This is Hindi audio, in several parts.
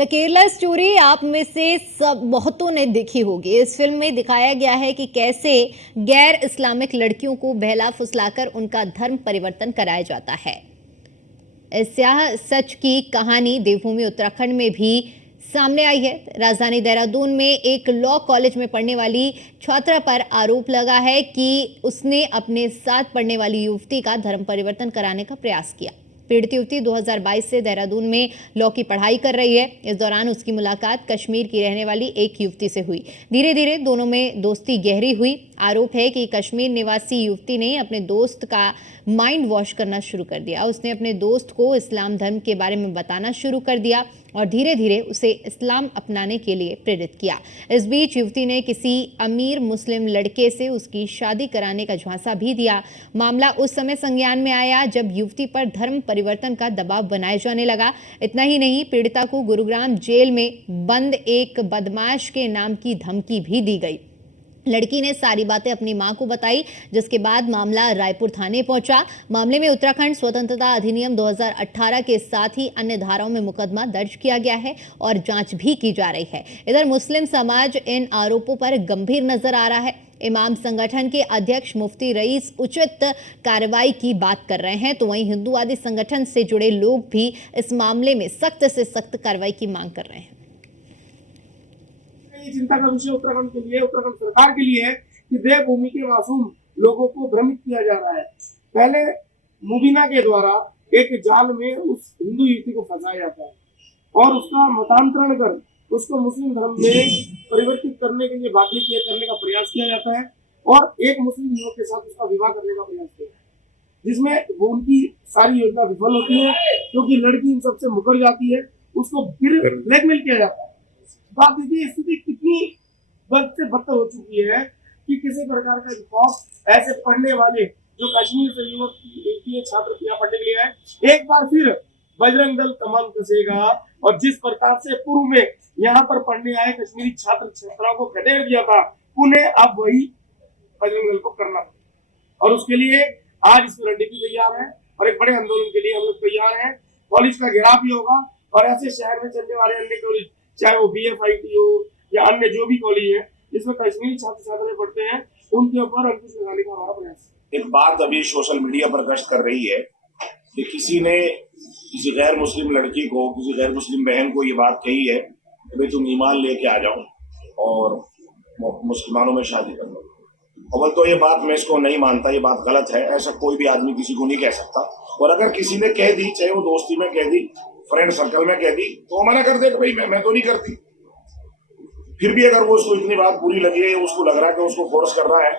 द केरला स्टोरी आप में से सब बहुतों ने देखी होगी। इस फिल्म में दिखाया गया है कि कैसे गैर इस्लामिक लड़कियों को बहला फुसलाकर उनका धर्म परिवर्तन कराया जाता है। इस स्याह सच की कहानी देवभूमि उत्तराखंड में भी सामने आई है। राजधानी देहरादून में एक लॉ कॉलेज में पढ़ने वाली छात्रा पर आरोप लगा है कि उसने अपने साथ पढ़ने वाली युवती का धर्म परिवर्तन कराने का प्रयास किया। पीड़ित युवती 2022 से देहरादून में लॉ की पढ़ाई कर रही है। इस दौरान उसकी मुलाकात कश्मीर की रहने वाली एक युवती से हुई। धीरे धीरे दोनों में दोस्ती गहरी हुई। आरोप है कि कश्मीर निवासी युवती ने अपने दोस्त का माइंड वॉश करना शुरू कर दिया। उसने अपने दोस्त को इस्लाम धर्म के बारे में बताना शुरू कर दिया और धीरे धीरे उसे इस्लाम अपनाने के लिए प्रेरित किया। इस बीच युवती ने किसी अमीर मुस्लिम लड़के से उसकी शादी कराने का झांसा भी दिया। मामला उस समय संज्ञान में आया जब युवती पर धर्म परिवर्तन का दबाव बनाए जाने लगा। इतना ही नहीं, पीड़िता को गुरुग्राम जेल में बंद एक बदमाश के नाम की धमकी भी दी गई। लड़की ने सारी बातें अपनी मां को बताई, जिसके बाद मामला रायपुर थाने पहुंचा। मामले में उत्तराखंड स्वतंत्रता अधिनियम 2018 के साथ ही अन्य धाराओं में मुकदमा दर्ज किया गया है और जांच भी की जा रही है। इधर मुस्लिम समाज इन आरोपों पर गंभीर नजर आ रहा है। इमाम संगठन के अध्यक्ष मुफ्ती रईस उचित कार्रवाई की बात कर रहे हैं, तो वहीं हिंदूवादी संगठन से जुड़े लोग भी इस मामले में सख्त से सख्त कार्रवाई की मांग कर रहे हैं। ये चिंता का विषय उत्तराखंड के लिए, उत्तराखंड सरकार के लिए है कि देवभूमि के मासूम लोगों को भ्रमित किया जा रहा है। पहले मुबीना के द्वारा एक जाल में उस हिंदू युवती को फंसाया जाता है और उसका मतांतरण कर उसको मुस्लिम धर्म में परिवर्तित करने के लिए बाध्य करने का प्रयास किया जाता है और एक मुस्लिम युवक के साथ उसका विवाह करने का प्रयास किया जाता है, जिसमें वो उनकी सारी योजना विफल होती है क्योंकि लड़की इन सबसे मुकर जाती है। उसको फिर ब्लैकमेल किया जाता है। आप देखिए स्थिति कितनी बद से बदतर हो चुकी है कि किसी प्रकार का रिकॉर्ड ऐसे पढ़ने वाले जो कश्मीर से युवक छात्र यहाँ पढ़ने के लिए आए, एक बार फिर बजरंग दल कमल कसेगा और जिस प्रकार से पूर्व में यहाँ पर पढ़ने आए कश्मीरी छात्र छात्राओं को खदेड़ दिया था, उन्हें अब वही बजरंग दल को करना और उसके लिए आज इसमें रणनीति तैयार है और एक बड़े आंदोलन के लिए हम लोग तैयार हैं। कॉलेज का घेराव भी होगा और ऐसे शहर में चलने वाले अन्य कॉलेज, चाहे वो BFIT हो या अन्य जो भी कॉलेज है जिसमें कश्मीरी छात्र छात्राएं पढ़ते हैं, उनके ऊपर अंकुश लगाने का हमारा प्रयास है। एक बात अभी सोशल मीडिया पर गश्त कर रही है कि किसी ने किसी गैर मुस्लिम लड़की को, किसी गैर मुस्लिम बहन को ये बात कही है कि भाई तुम ईमान लेके आ जाओ और मुसलमानों में शादी कर लो। अव्वल तो ये बात मैं इसको नहीं मानता, ये बात गलत है। ऐसा कोई भी आदमी किसी को नहीं कह सकता और अगर किसी ने कह दी, चाहे वो दोस्ती में कह दी, फ्रेंड सर्कल में कह दी, तो मना कर दे कि भाई मैं तो नहीं करती। फिर भी अगर वो उसको इतनी बात बुरी लगी है, उसको लग रहा है कि उसको फोर्स कर रहा है,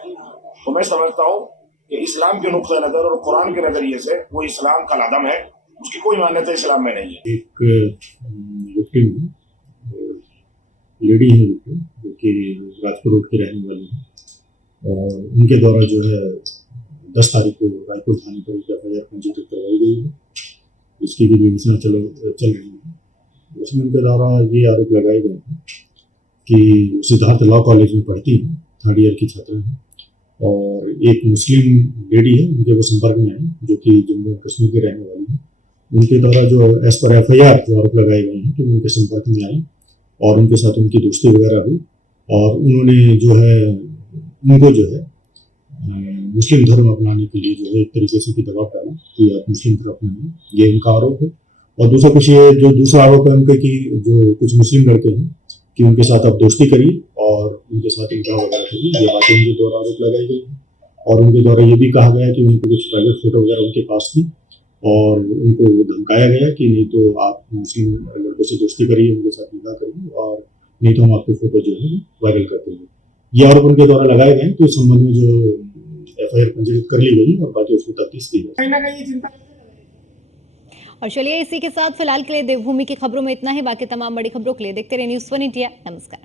तो मैं समझता हूँ कि इस्लाम के नुक्ता नजर और कुरान के नजरिए से वो इस्लाम का लादम है, उसकी कोई मान्यता इस्लाम में नहीं है। एक लेडी है जो कि राजपुर रोड की रहने वाली है और उनके द्वारा जो है 10 तारीख को रायपुर थाने पर FIR पंजीकृत करवाई गई है। इसकी भी विवेचना चल रही है। उसमें उनके द्वारा ये आरोप लगाए गए हैं कि सिद्धार्थ लॉ कॉलेज में पढ़ती है, 3rd ईयर की छात्रा है और एक मुस्लिम लेडी है उनके वो संपर्क में है जो कि जम्मू कश्मीर के रहने वाली है। उनके द्वारा जो एज पर FIR जो आरोप लगाए गए हैं कि उनके संपर्क में आई और उनके साथ उनकी दोस्ती वगैरह हुई और उन्होंने जो है उनको जो है मुस्लिम धर्म अपनाने के लिए जो है एक तरीके से की दबाव डाला कि आप मुस्लिम धर्म अपनाएं, ये उनका आरोप है। और दूसरा कुछ ये जो दूसरा आरोप है उनके कि जो कुछ मुस्लिम लड़के हैं कि उनके साथ आप दोस्ती करिए और उनके साथ इनका वगैरह करिए, ये बातें उनके द्वारा आरोप लगाई गई है। और उनके द्वारा ये भी कहा गया कि उनको कुछ प्राइवेट फोटो वगैरह उनके पास थी और उनको धमकाया गया कि नहीं तो आप मुस्लिम लड़कों से दोस्ती करिए, उनके साथ निकाह करिए और नहीं तो हम आपके फोटो जो है वायरल कर देंगे। ये आरोप उनके द्वारा लगाए गए। तो इस संबंध में जो FIR पंजीकृत कर ली गई और बाकी उसको तफ्तीश की जाए। कहीं ना कहीं ये चिंता। और चलिए इसी के साथ फिलहाल के लिए देवभूमि की खबरों में इतना ही। बाकी तमाम बड़ी खबरों के लिए देखते रहिए न्यूज़ 1 इंडिया। नमस्कार।